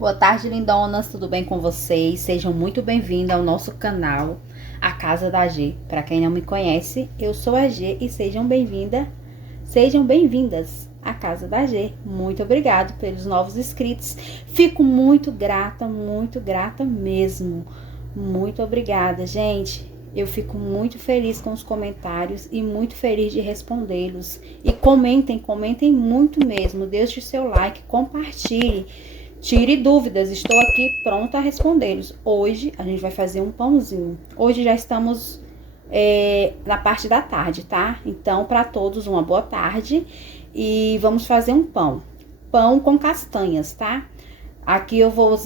Boa tarde, lindonas, tudo bem com vocês? Sejam muito bem-vindos ao nosso canal, A Casa da G. Para quem não me conhece, eu sou a G e sejam bem-vindas à Casa da G. Muito obrigado pelos novos inscritos. Fico muito grata mesmo. Muito obrigada, gente. Eu fico muito feliz com os comentários e muito feliz de respondê-los. E comentem muito mesmo. Deixe o seu like, compartilhe. Tire dúvidas, estou aqui pronta a respondê-los. Hoje a gente vai fazer um pãozinho. Hoje já estamos na parte da tarde, tá? Então, para todos, uma boa tarde. E vamos fazer um pão. Pão com castanhas, tá? Aqui eu vou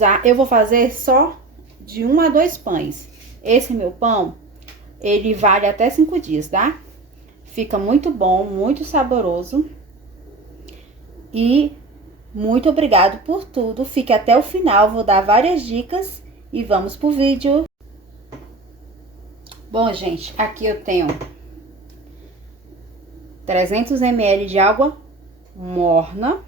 fazer só de 1 a 2 pães. Esse meu pão, ele vale até 5 dias, tá? Fica muito bom, muito saboroso. E muito obrigado por tudo. Fique até o final, vou dar várias dicas e vamos pro vídeo. Bom, gente, aqui eu tenho 300 ml de água morna,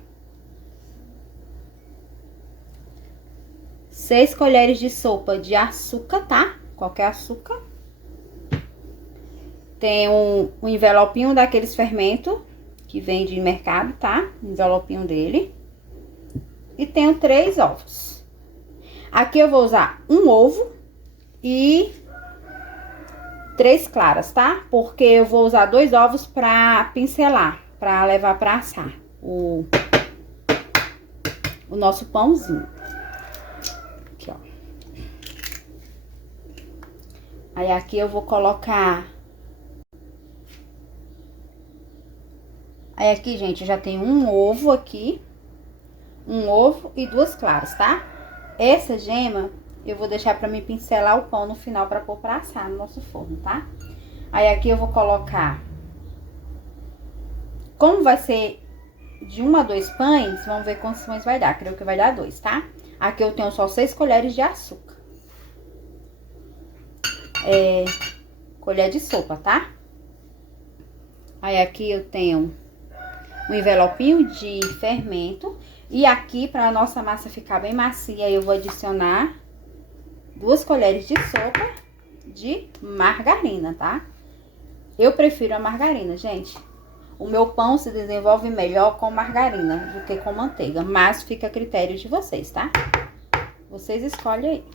6 colheres de sopa de açúcar, tá? Qualquer açúcar. Tem um envelopinho daqueles fermentos que vem de mercado, tá? Envelopinho dele. E tenho 3 ovos. Aqui eu vou usar um ovo e 3 claras, tá? Porque eu vou usar 2 ovos pra pincelar, pra levar pra assar o nosso pãozinho. Aqui, ó. Aí aqui eu vou colocar... Aí aqui, gente, eu já tenho um ovo aqui. Um ovo e 2 claras, tá? Essa gema eu vou deixar pra me pincelar o pão no final pra pôr pra assar no nosso forno, tá? Aí aqui eu vou colocar... Como vai ser de 1 a 2 pães, vamos ver quantos pães vai dar. Creio que vai dar 2, tá? Aqui eu tenho só 6 colheres de açúcar. Colher de sopa, tá? Aí aqui eu tenho um envelopinho de fermento. E aqui, para a nossa massa ficar bem macia, eu vou adicionar 2 colheres de sopa de margarina, tá? Eu prefiro a margarina, gente. O meu pão se desenvolve melhor com margarina do que com manteiga, mas fica a critério de vocês, tá? Vocês escolhem aí.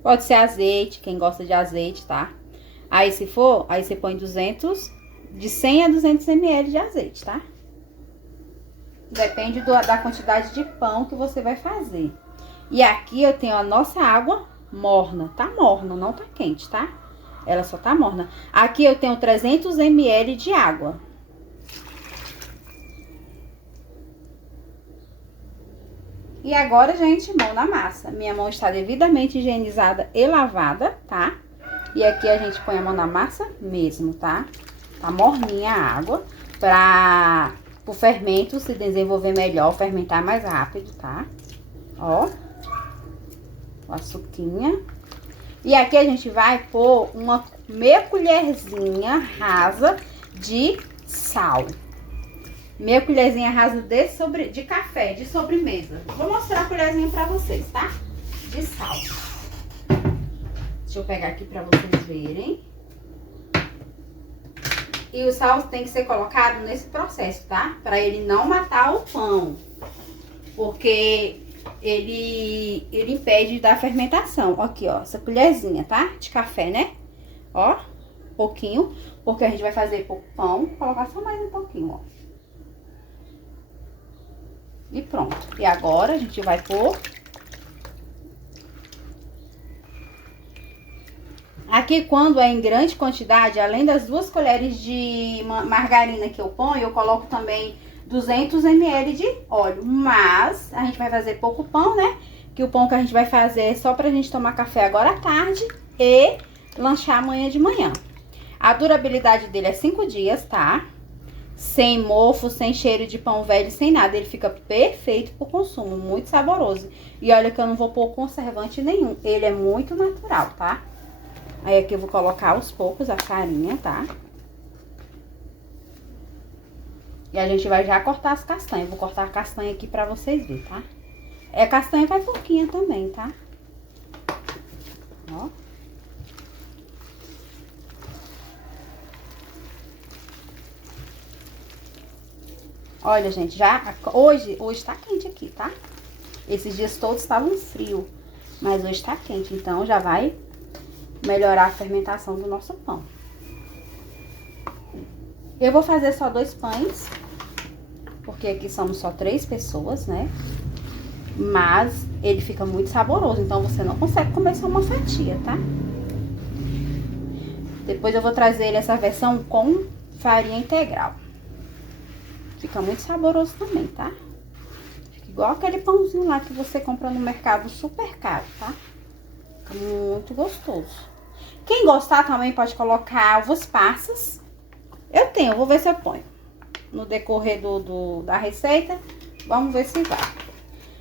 Pode ser azeite, quem gosta de azeite, tá? Aí, se for, aí você põe de 100 a 200 ml de azeite, tá? Depende da quantidade de pão que você vai fazer. E aqui eu tenho a nossa água morna. Tá morna, não tá quente, tá? Ela só tá morna. Aqui eu tenho 300 ml de água. E agora, gente, mão na massa. Minha mão está devidamente higienizada e lavada, tá? E aqui a gente põe a mão na massa mesmo, tá? Tá morninha a água pra... o fermento se desenvolver melhor, fermentar mais rápido, tá? Ó. O açuquinha. E aqui a gente vai pôr uma meia colherzinha rasa de sal. Meia colherzinha rasa de café, de sobremesa. Vou mostrar a colherzinha pra vocês, tá? De sal. Deixa eu pegar aqui pra vocês verem. E o sal tem que ser colocado nesse processo, tá? Pra ele não matar o pão. Porque ele impede da fermentação. Aqui, ó, essa colherzinha, tá? De café, né? Ó, pouquinho. Porque a gente vai fazer pouco pão. Vou colocar só mais um pouquinho, ó. E pronto. E agora a gente vai pôr... Aqui, quando é em grande quantidade, além das 2 colheres de margarina que eu ponho, eu coloco também 200 ml de óleo. Mas a gente vai fazer pouco pão, né? Que o pão que a gente vai fazer é só pra gente tomar café agora à tarde e lanchar amanhã de manhã. A durabilidade dele é 5 dias, tá? Sem mofo, sem cheiro de pão velho, sem nada. Ele fica perfeito pro consumo, muito saboroso. E olha que eu não vou pôr conservante nenhum. Ele é muito natural, tá? Aí aqui eu vou colocar aos poucos a farinha, tá? E a gente vai já cortar as castanhas. Vou cortar a castanha aqui pra vocês verem, tá? É castanha vai pouquinha também, tá? Ó. Olha, gente, já hoje tá quente aqui, tá? Esses dias todos estavam frio, mas hoje tá quente, então já vai melhorar a fermentação do nosso pão. Eu vou fazer só 2 pães, porque aqui somos só 3 pessoas, né? Mas ele fica muito saboroso, então você não consegue comer só uma fatia, tá? Depois eu vou trazer ele essa versão com farinha integral. Fica muito saboroso também, tá? Fica igual aquele pãozinho lá que você compra no mercado super caro, tá? Fica muito gostoso. Quem gostar também pode colocar uvas passas. Eu tenho, vou ver se eu ponho. No decorrer da receita, vamos ver se vai.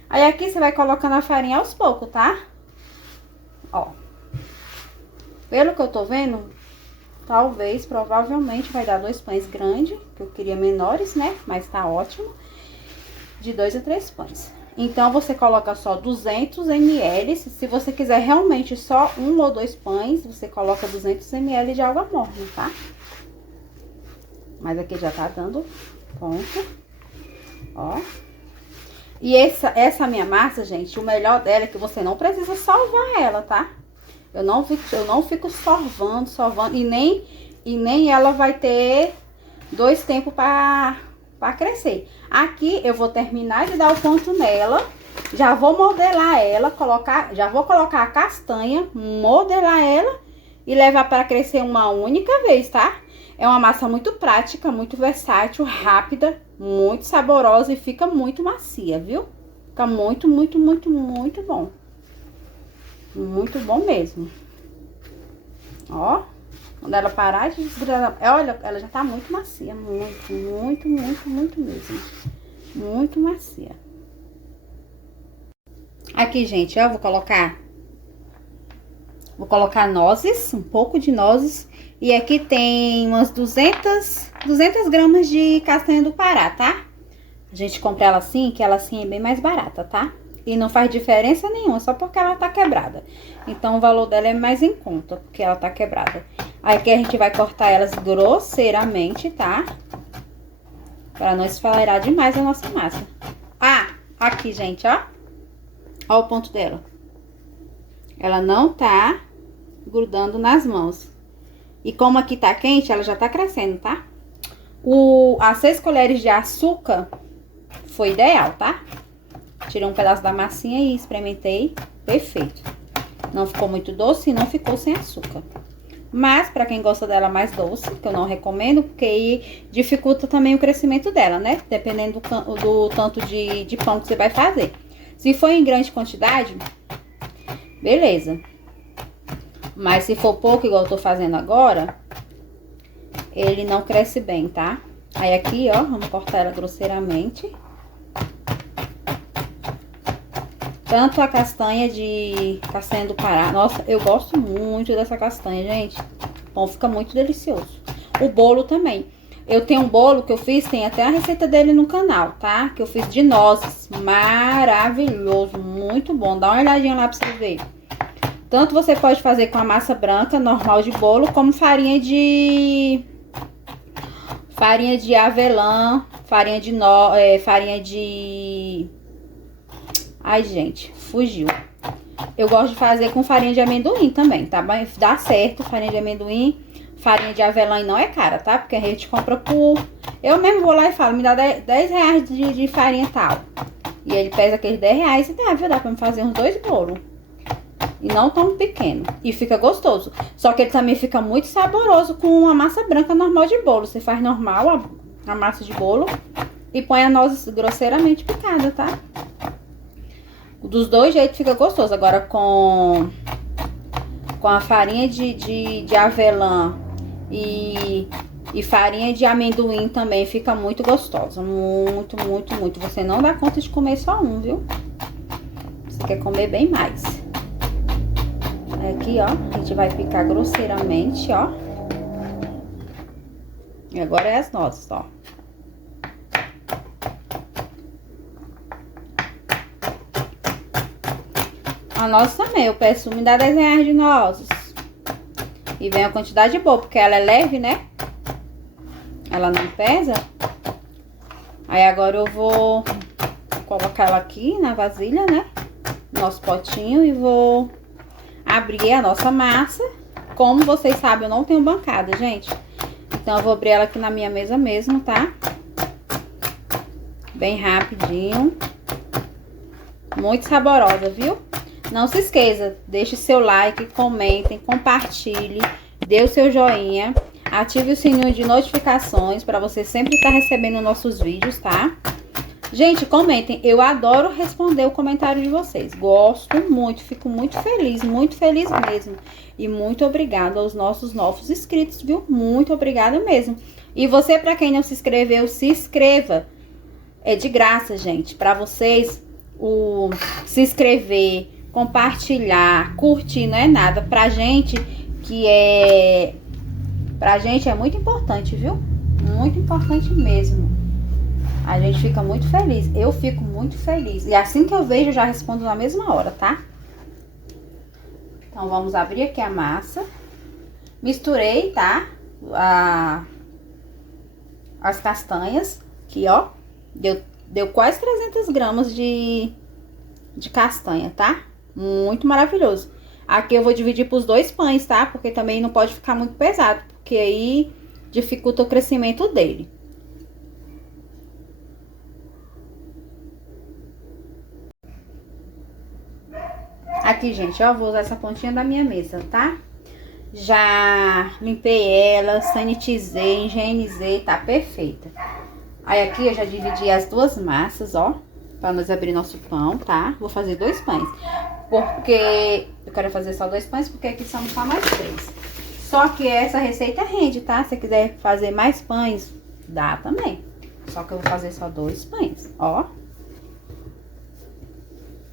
Aí aqui você vai colocando a farinha aos poucos, tá? Ó. Pelo que eu tô vendo, talvez, provavelmente vai dar 2 pães grandes, que eu queria menores, né? Mas tá ótimo. De 2 a 3 pães. Então, você coloca só 200 ml. Se você quiser realmente só 1 ou 2 pães, você coloca 200 ml de água morna, tá? Mas aqui já tá dando ponto. Ó. E essa minha massa, gente, o melhor dela é que você não precisa salvar ela, tá? Eu não fico sorvando, e nem ela vai ter 2 tempos pra crescer. Aqui eu vou terminar de dar o ponto nela, já vou modelar ela, já vou colocar a castanha, modelar ela e levar para crescer uma única vez, tá? É uma massa muito prática, muito versátil, rápida, muito saborosa e fica muito macia, viu? Fica muito, muito, muito, muito bom. Muito bom mesmo. Ó, quando ela parar de desgrudar, olha, ela já tá muito macia, muito, muito, muito, muito mesmo. Muito macia. Aqui, gente, ó, vou colocar nozes, um pouco de nozes. E aqui tem umas 200 gramas de castanha do Pará, tá? A gente compra ela assim, que ela assim é bem mais barata, tá? E não faz diferença nenhuma, só porque ela tá quebrada. Então, o valor dela é mais em conta, porque ela tá quebrada. Aí aqui a gente vai cortar elas grosseiramente, tá? Pra não esfarelar demais a nossa massa. Ah, aqui, gente, ó. Ó o ponto dela. Ela não tá grudando nas mãos. E como aqui tá quente, ela já tá crescendo, tá? As 6 colheres de açúcar foi ideal, tá? Tirei um pedaço da massinha e experimentei. Perfeito. Não ficou muito doce e não ficou sem açúcar. Mas, pra quem gosta dela mais doce, que eu não recomendo, porque aí dificulta também o crescimento dela, né? Dependendo do tanto de pão que você vai fazer. Se for em grande quantidade, beleza. Mas se for pouco, igual eu tô fazendo agora, ele não cresce bem, tá? Aí aqui, ó, vamos cortar ela grosseiramente. Tanto a castanha do Pará. Nossa, eu gosto muito dessa castanha, gente. O pão fica muito delicioso. O bolo também. Eu tenho um bolo que eu fiz, tem até a receita dele no canal, tá? Que eu fiz de nozes. Maravilhoso, muito bom. Dá uma olhadinha lá pra você ver. Tanto você pode fazer com a massa branca, normal de bolo, como farinha de avelã, farinha de... Ai, gente, fugiu. Eu gosto de fazer com farinha de amendoim também, tá? Mas dá certo, farinha de amendoim. Farinha de avelã e não é cara, tá? Porque a gente compra por... Eu mesmo vou lá e falo, me dá 10 reais de farinha tal. E ele pesa aqueles 10 reais e dá, viu? Dá pra me fazer uns 2 bolos. E não tão pequeno. E fica gostoso. Só que ele também fica muito saboroso com a massa branca normal de bolo. Você faz normal a massa de bolo e põe a noz grosseiramente picada, tá? Dos dois jeitos fica gostoso. Agora com a farinha de avelã e farinha de amendoim também fica muito gostosa. Muito, muito, muito. Você não dá conta de comer só um, viu? Você quer comer bem mais. Aqui, ó, a gente vai picar grosseiramente, ó. E agora é as nozes, ó. A nossa também, eu peço, me dá 10 reais de nozes. E vem a quantidade boa, porque ela é leve, né? Ela não pesa. Aí agora eu vou colocar ela aqui na vasilha, né? Nosso potinho, e vou abrir a nossa massa. Como vocês sabem, eu não tenho bancada, gente. Então eu vou abrir ela aqui na minha mesa mesmo, tá? Bem rapidinho. Muito saborosa, viu? Não se esqueça, deixe seu like, comentem, compartilhe, dê o seu joinha, ative o sininho de notificações para você sempre estar recebendo nossos vídeos, tá? Gente, comentem, eu adoro responder o comentário de vocês, gosto muito, fico muito feliz mesmo. E muito obrigada aos nossos novos inscritos, viu? Muito obrigada mesmo. E você, para quem não se inscreveu, se inscreva. É de graça, gente, para vocês se inscrever, compartilhar, curtir, não é nada. Pra gente é muito importante, viu? Muito importante mesmo. A gente fica muito feliz. Eu fico muito feliz. E assim que eu vejo, eu já respondo na mesma hora, tá? Então, vamos abrir aqui a massa. Misturei, tá? As castanhas. Aqui, ó. Deu quase 300 gramas de castanha, tá? Muito maravilhoso. Aqui eu vou dividir pros 2 pães, tá? Porque também não pode ficar muito pesado, porque aí dificulta o crescimento dele. Aqui, gente, ó, vou usar essa pontinha da minha mesa, tá? Já limpei ela, sanitizei, higienizei, tá perfeita. Aí aqui eu já dividi as 2 massas, ó, pra nós abrir nosso pão, tá? Vou fazer 2 pães, porque eu quero fazer só 2 pães, porque aqui são só mais 3. Só que essa receita rende, tá? Se você quiser fazer mais pães, dá também. Só que eu vou fazer só 2 pães, ó.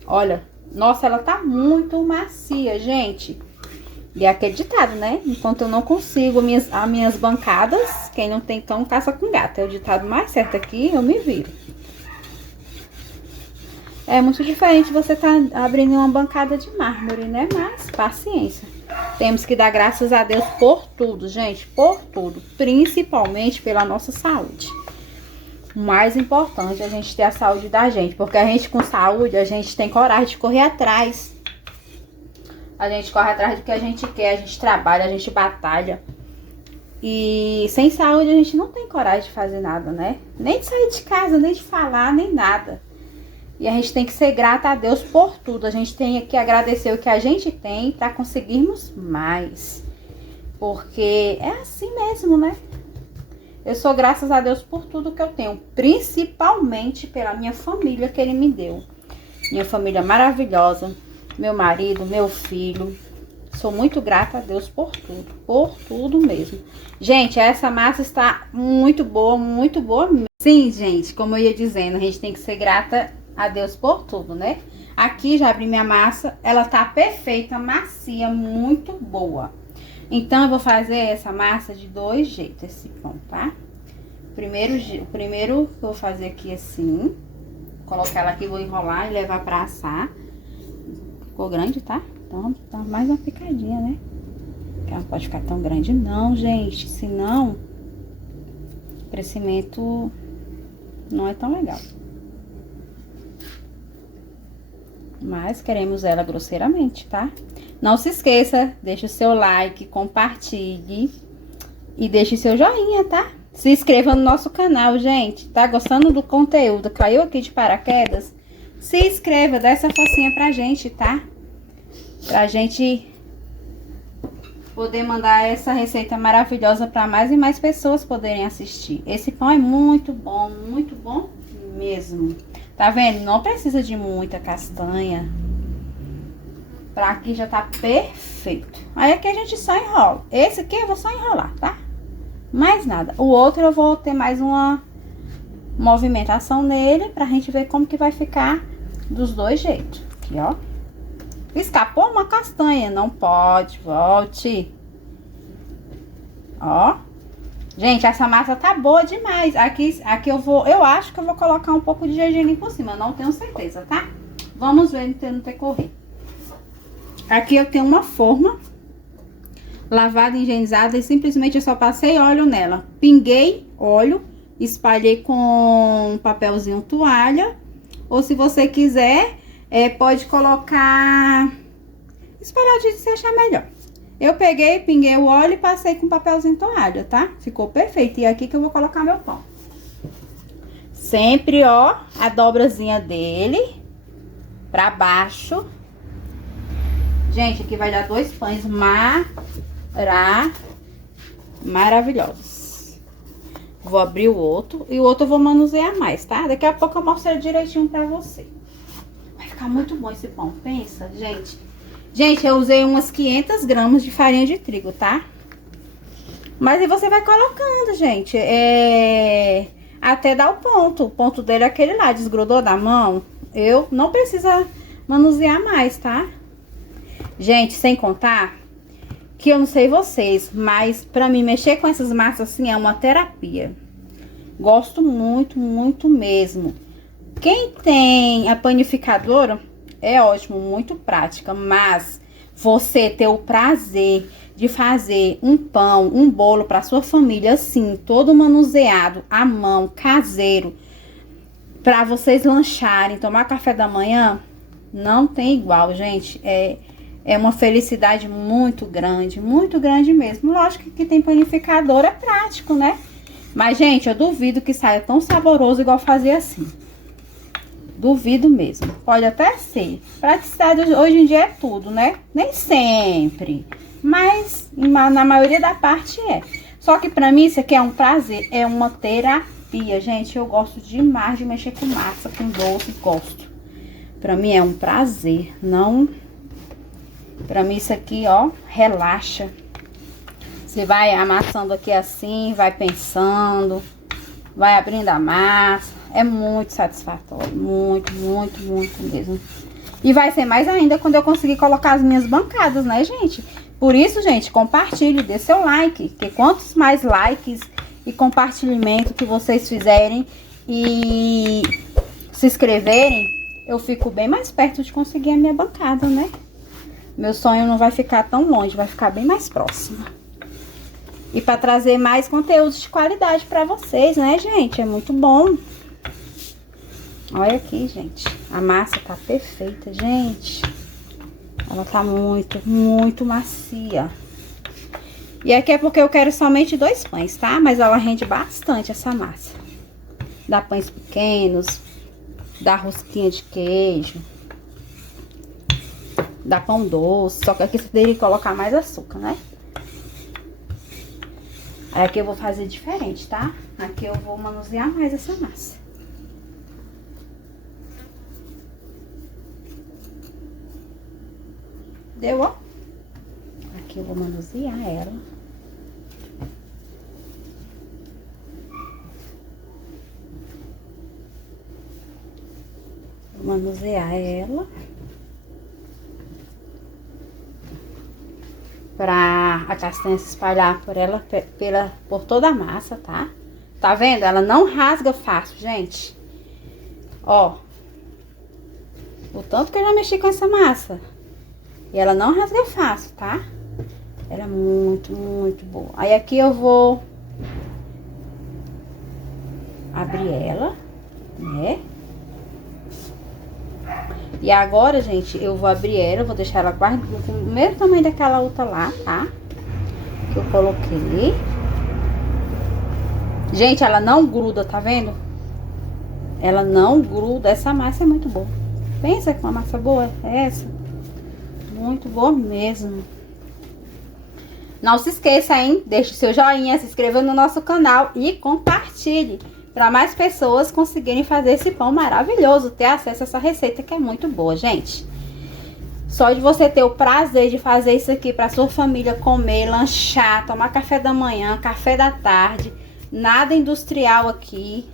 Olha, nossa, ela tá muito macia, gente. E é aquele ditado, né? Enquanto eu não consigo as minhas bancadas, quem não tem cão, caça com gato. É o ditado mais certo aqui, eu me viro. É muito diferente você tá abrindo uma bancada de mármore, né? Mas, paciência. Temos que dar graças a Deus por tudo, gente. Por tudo. Principalmente pela nossa saúde. O mais importante é a gente ter a saúde da gente. Porque a gente com saúde, a gente tem coragem de correr atrás. A gente corre atrás do que a gente quer, a gente trabalha, a gente batalha. E sem saúde a gente não tem coragem de fazer nada, né? Nem de sair de casa, nem de falar, nem nada. E a gente tem que ser grata a Deus por tudo. A gente tem que agradecer o que a gente tem para conseguirmos mais. Porque é assim mesmo, né? Eu sou graças a Deus por tudo que eu tenho. Principalmente pela minha família que Ele me deu. Minha família maravilhosa. Meu marido, meu filho. Sou muito grata a Deus por tudo mesmo. Gente, essa massa está muito boa mesmo. Sim, gente, como eu ia dizendo, a gente tem que ser grata a Deus por tudo, né? Aqui já abri minha massa, ela tá perfeita, macia, muito boa. Então, eu vou fazer essa massa de 2 jeitos, esse pão, tá? O primeiro que eu vou fazer aqui assim, colocar ela aqui, vou enrolar e levar pra assar. Ficou grande, tá? Então, dá mais uma picadinha, né? Porque ela não pode ficar tão grande não, gente. Senão, o crescimento não é tão legal. Mas queremos ela grosseiramente, tá? Não se esqueça, deixe o seu like, compartilhe e deixe seu joinha, tá? Se inscreva no nosso canal, gente. Tá gostando do conteúdo? Caiu aqui de paraquedas? Se inscreva, dá essa forcinha pra gente, tá? Pra gente poder mandar essa receita maravilhosa pra mais e mais pessoas poderem assistir. Esse pão é muito bom mesmo. Tá vendo? Não precisa de muita castanha. Pra aqui já tá perfeito. Aí aqui a gente só enrola. Esse aqui eu vou só enrolar, tá? Mais nada. O outro eu vou ter mais uma movimentação nele pra gente ver como que vai ficar dos 2 jeitos. Aqui, ó. Escapou uma castanha. Não pode. Volte. Ó. Gente, essa massa tá boa demais. Aqui eu acho que eu vou colocar um pouco de gergelim por cima. Não tenho certeza, tá? Vamos ver no decorrer. Aqui eu tenho uma forma lavada, higienizada, e simplesmente eu só passei óleo nela. Pinguei óleo, espalhei com um papelzinho toalha. Ou se você quiser, pode colocar espalhadinho, se achar melhor. Eu peguei, pinguei o óleo e passei com papelzinho toalha, tá? Ficou perfeito. E aqui que eu vou colocar meu pão. Sempre, ó, a dobrazinha dele pra baixo. Gente, aqui vai dar 2 pães maravilhosos. Vou abrir o outro. E o outro eu vou manusear mais, tá? Daqui a pouco eu mostro direitinho pra você. Vai ficar muito bom esse pão, pensa, gente. Gente, eu usei umas 500 gramas de farinha de trigo, tá? Mas aí você vai colocando, gente. Até dar o ponto. O ponto dele é aquele lá, desgrudou da mão. Eu não precisa manusear mais, tá? Gente, sem contar que eu não sei vocês, mas pra mim mexer com essas massas assim é uma terapia. Gosto muito, muito mesmo. Quem tem a panificadora é ótimo, muito prática, mas você ter o prazer de fazer um pão, um bolo para sua família assim, todo manuseado, à mão, caseiro, para vocês lancharem, tomar café da manhã, não tem igual, gente. É uma felicidade muito grande mesmo. Lógico que tem panificador, é prático, né? Mas, gente, eu duvido que saia tão saboroso igual fazer assim. Duvido mesmo. Pode até ser. Praticidade hoje em dia é tudo, né? Nem sempre. Mas, na maioria da parte é. Só que pra mim isso aqui é um prazer. É uma terapia, gente. Eu gosto demais de mexer com massa, com doce. Gosto. Pra mim é um prazer. Não... Pra mim isso aqui, ó, relaxa. Você vai amassando aqui assim, vai pensando, vai abrindo a massa. É muito satisfatório, muito mesmo. E vai ser mais ainda quando eu conseguir colocar as minhas bancadas, né, gente? Por isso, gente, compartilhe, dê seu like. Porque quantos mais likes e compartilhamento que vocês fizerem e se inscreverem, eu fico bem mais perto de conseguir a minha bancada, né? Meu sonho não vai ficar tão longe, vai ficar bem mais próximo. E para trazer mais conteúdos de qualidade para vocês, né, gente? É muito bom. Olha aqui, gente. A massa tá perfeita, gente. Ela tá muito macia. E aqui é porque eu quero somente 2 pães, tá? Mas ela rende bastante essa massa. Dá pães pequenos, dá rosquinha de queijo. Dá pão doce, só que aqui você teria que colocar mais açúcar, né? Aí aqui eu vou fazer diferente, tá? Aqui eu vou manusear mais essa massa. Deu, ó? Aqui eu vou manusear ela. Vou manusear ela. Pra a castanha se espalhar por toda a massa, tá? Tá vendo? Ela não rasga fácil, gente. Ó. O tanto que eu já mexi com essa massa. E ela não rasga fácil, tá? Ela é muito boa. Aí aqui eu vou abrir ela, né? E agora, gente, eu vou abrir ela, vou deixar ela quase com o mesmo tamanho daquela outra lá, tá? Que eu coloquei. Gente, ela não gruda, tá vendo? Ela não gruda. Essa massa é muito boa. Pensa que uma massa boa é essa? Muito boa mesmo. Não se esqueça, hein? Deixe seu joinha, se inscreva no nosso canal e compartilhe. Para mais pessoas conseguirem fazer esse pão maravilhoso, ter acesso a essa receita que é muito boa, gente. Só de você ter o prazer de fazer isso aqui para sua família comer, lanchar, tomar café da manhã, café da tarde, nada industrial aqui.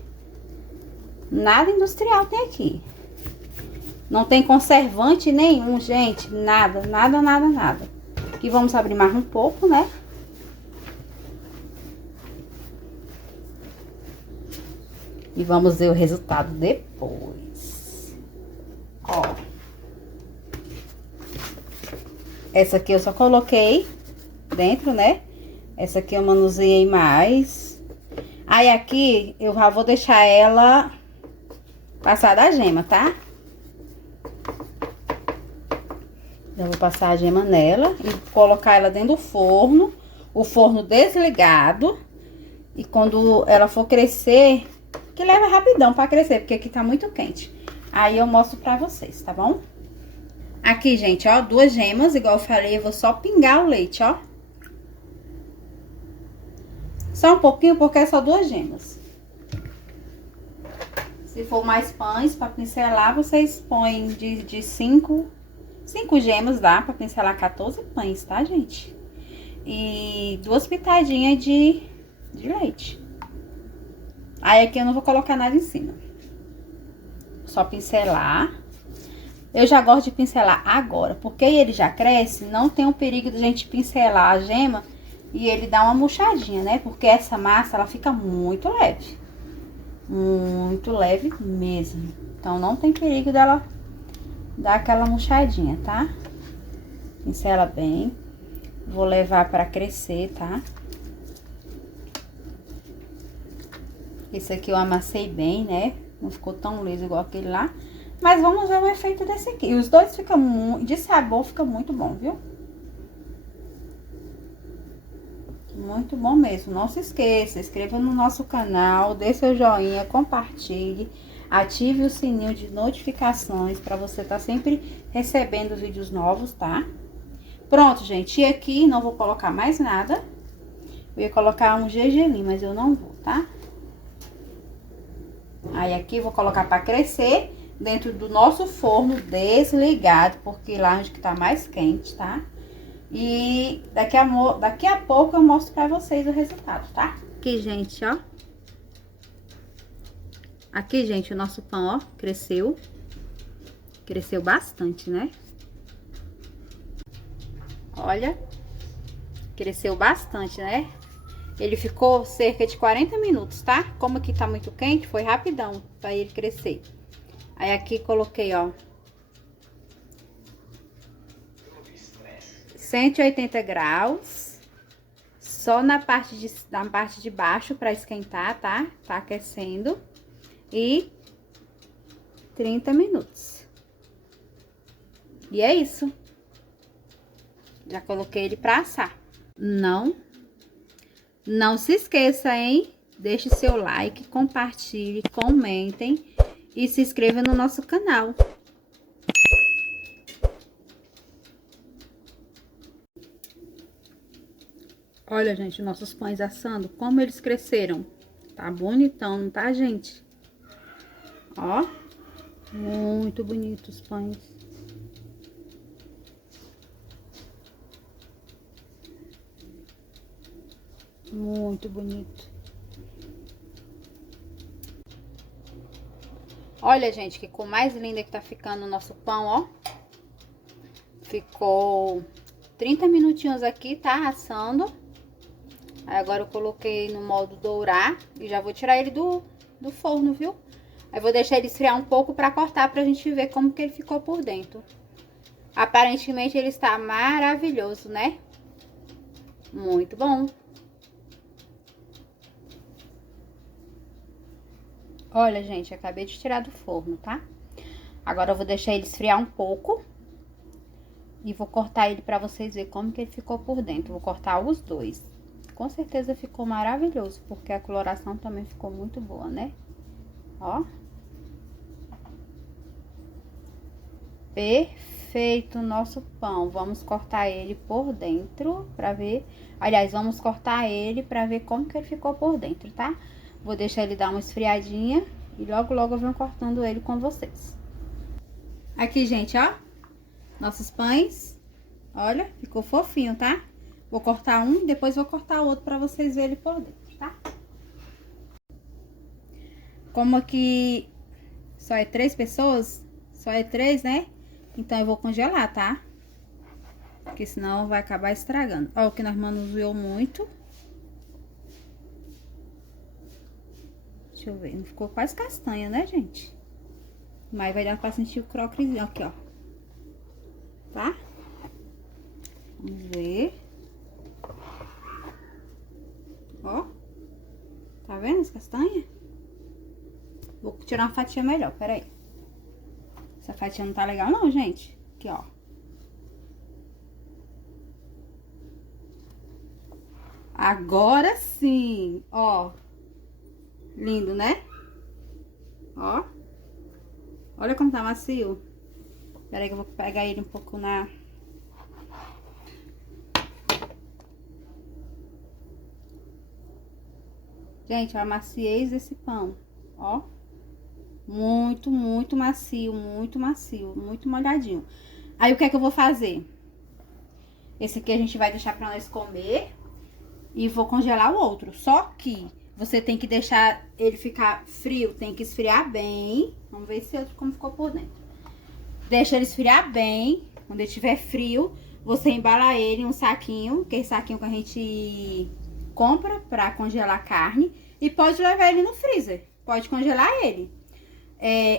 Nada industrial tem aqui. Não tem conservante nenhum, gente, nada. Aqui vamos abrir mais um pouco, né? E vamos ver o resultado depois. Ó. Essa aqui eu só coloquei dentro, né? Essa aqui eu manuseei mais. Aí aqui eu já vou deixar ela passar da gema, tá? Já vou passar a gema nela e colocar ela dentro do forno. O forno desligado. E quando ela for crescer, que leva rapidão pra crescer, porque aqui tá muito quente. Aí eu mostro pra vocês, tá bom? Aqui, gente, ó, 2 gemas, igual eu falei, eu vou só pingar o leite, ó. Só um pouquinho, porque é só 2 gemas. Se for mais pães pra pincelar, vocês põem de 5 gemas, dá pra pincelar 14 pães, tá, gente? E 2 pitadinhas de leite. Aí aqui eu não vou colocar nada em cima. Só pincelar. Eu já gosto de pincelar agora, porque ele já cresce, não tem o perigo de a gente pincelar a gema e ele dá uma murchadinha, né? Porque essa massa, ela fica muito leve. Muito leve mesmo. Então, não tem perigo dela dar aquela murchadinha, tá? Pincela bem. Vou levar pra crescer, tá? Esse aqui eu amassei bem, né? Não ficou tão liso igual aquele lá. Mas vamos ver o efeito desse aqui. Os dois ficam muito... De sabor, fica muito bom, viu? Muito bom mesmo. Não se esqueça, inscreva no nosso canal, dê seu joinha, compartilhe, ative o sininho de notificações para você estar sempre recebendo vídeos novos, tá? Pronto, gente. E aqui não vou colocar mais nada. Eu ia colocar um gergelim, mas eu não vou, tá? Aí aqui eu vou colocar para crescer dentro do nosso forno desligado, porque lá onde que tá mais quente, tá? E daqui a pouco eu mostro pra vocês o resultado, tá? Aqui, gente, ó. Aqui, gente, o nosso pão, ó, cresceu. Cresceu bastante, né? Olha. Cresceu bastante, né? Ele ficou cerca de 40 minutos, tá? Como aqui tá muito quente, foi rapidão pra ele crescer. Aí aqui coloquei, ó, 180 graus, só na parte de baixo para esquentar, tá? Tá aquecendo. E 30 minutos. E é isso. Já coloquei ele para assar. Não se esqueça, hein? Deixe seu like, compartilhe, comentem e se inscreva no nosso canal. Olha, gente, nossos pães assando, como eles cresceram. Tá bonitão, não tá, gente? Ó, muito bonitos os pães. Muito bonito. Olha, gente, que cor mais linda que tá ficando o nosso pão, ó. Ficou 30 minutinhos aqui, tá? Assando. Aí agora eu coloquei no modo dourar e já vou tirar ele do forno, viu? Aí vou deixar ele esfriar um pouco pra cortar pra gente ver como que ele ficou por dentro. Aparentemente ele está maravilhoso, né? Muito bom. Olha, gente, acabei de tirar do forno, tá? Agora eu vou deixar ele esfriar um pouco. E vou cortar ele pra vocês verem como que ele ficou por dentro. Vou cortar os dois. Com certeza ficou maravilhoso, porque a coloração também ficou muito boa, né? Ó. Perfeito o nosso pão. Vamos cortar ele por dentro pra ver... Aliás, vamos cortar ele pra ver como que ele ficou por dentro, tá? Vou deixar ele dar uma esfriadinha e logo, logo eu venho cortando ele com vocês. Aqui, gente, ó. Nossos pães. Olha, ficou fofinho, tá? Vou cortar um e depois vou cortar o outro pra vocês verem ele por dentro, tá? Como aqui só é 3 pessoas, só é 3, né? Então eu vou congelar, tá? Porque senão vai acabar estragando. Ó, o que nós manuseou muito. Deixa eu ver, não ficou quase castanha, né, gente? Mas vai dar pra sentir o croquezinho aqui, ó. Tá? Vamos ver. Ó. Tá vendo as castanhas? Vou tirar uma fatia melhor, peraí. Essa fatia não tá legal não, gente. Aqui, ó. Agora sim, ó. Lindo, né? Ó. Olha como tá macio. Peraí que eu vou pegar ele um pouco na... Gente, a maciez desse pão, ó. Muito, muito macio, muito molhadinho. Aí, o que é que eu vou fazer? Esse aqui a gente vai deixar pra nós comer e vou congelar o outro. Só que você tem que deixar ele ficar frio, tem que esfriar bem. Vamos ver esse outro como ficou por dentro. Deixa ele esfriar bem. Quando ele estiver frio, você embala ele em um saquinho, aquele saquinho que a gente compra pra congelar carne. E pode levar ele no freezer, pode congelar ele.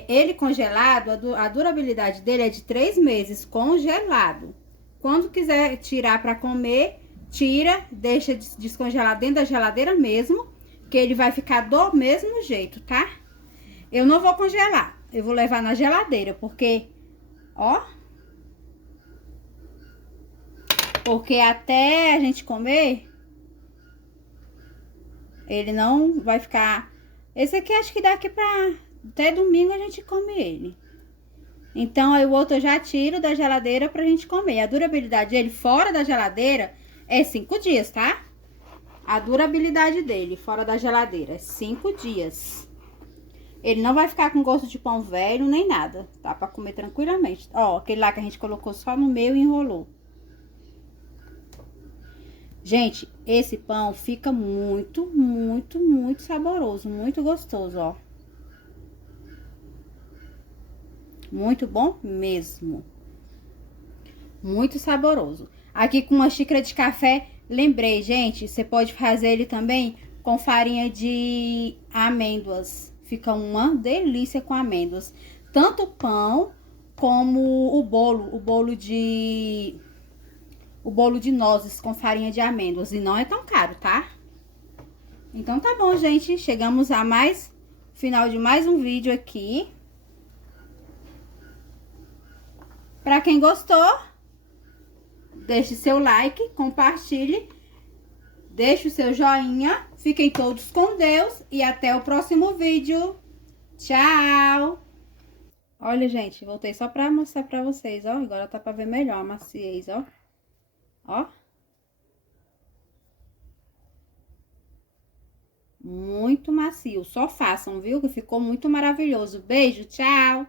Ele congelado, a durabilidade dele é de 3 meses congelado. Quando quiser tirar para comer, tira, deixa descongelar dentro da geladeira mesmo, que ele vai ficar do mesmo jeito, tá? Eu não vou congelar, eu vou levar na geladeira, porque, ó, porque até a gente comer, ele não vai ficar... Esse aqui acho que dá aqui pra... Até domingo a gente come ele. Então, aí o outro eu já tiro da geladeira pra gente comer. A durabilidade dele fora da geladeira é 5 dias, tá? A durabilidade dele fora da geladeira é 5 dias. Ele não vai ficar com gosto de pão velho nem nada. Tá pra comer tranquilamente. Ó, aquele lá que a gente colocou só no meio e enrolou. Gente, esse pão fica muito, muito, muito saboroso. Muito gostoso, ó. Muito bom mesmo. Muito saboroso. Aqui com uma xícara de café, lembrei, gente, você pode fazer ele também com farinha de amêndoas. Fica uma delícia com amêndoas. Tanto o pão como o bolo de nozes com farinha de amêndoas. E não é tão caro, tá? Então tá bom, gente. Chegamos a final de mais um vídeo aqui. Pra quem gostou, deixe seu like, compartilhe, deixe o seu joinha. Fiquem todos com Deus e até o próximo vídeo. Tchau! Olha, gente, voltei só pra mostrar pra vocês, ó. Agora tá pra ver melhor a maciez, ó. Ó. Muito macio. Só façam, viu? Que ficou muito maravilhoso. Beijo, tchau!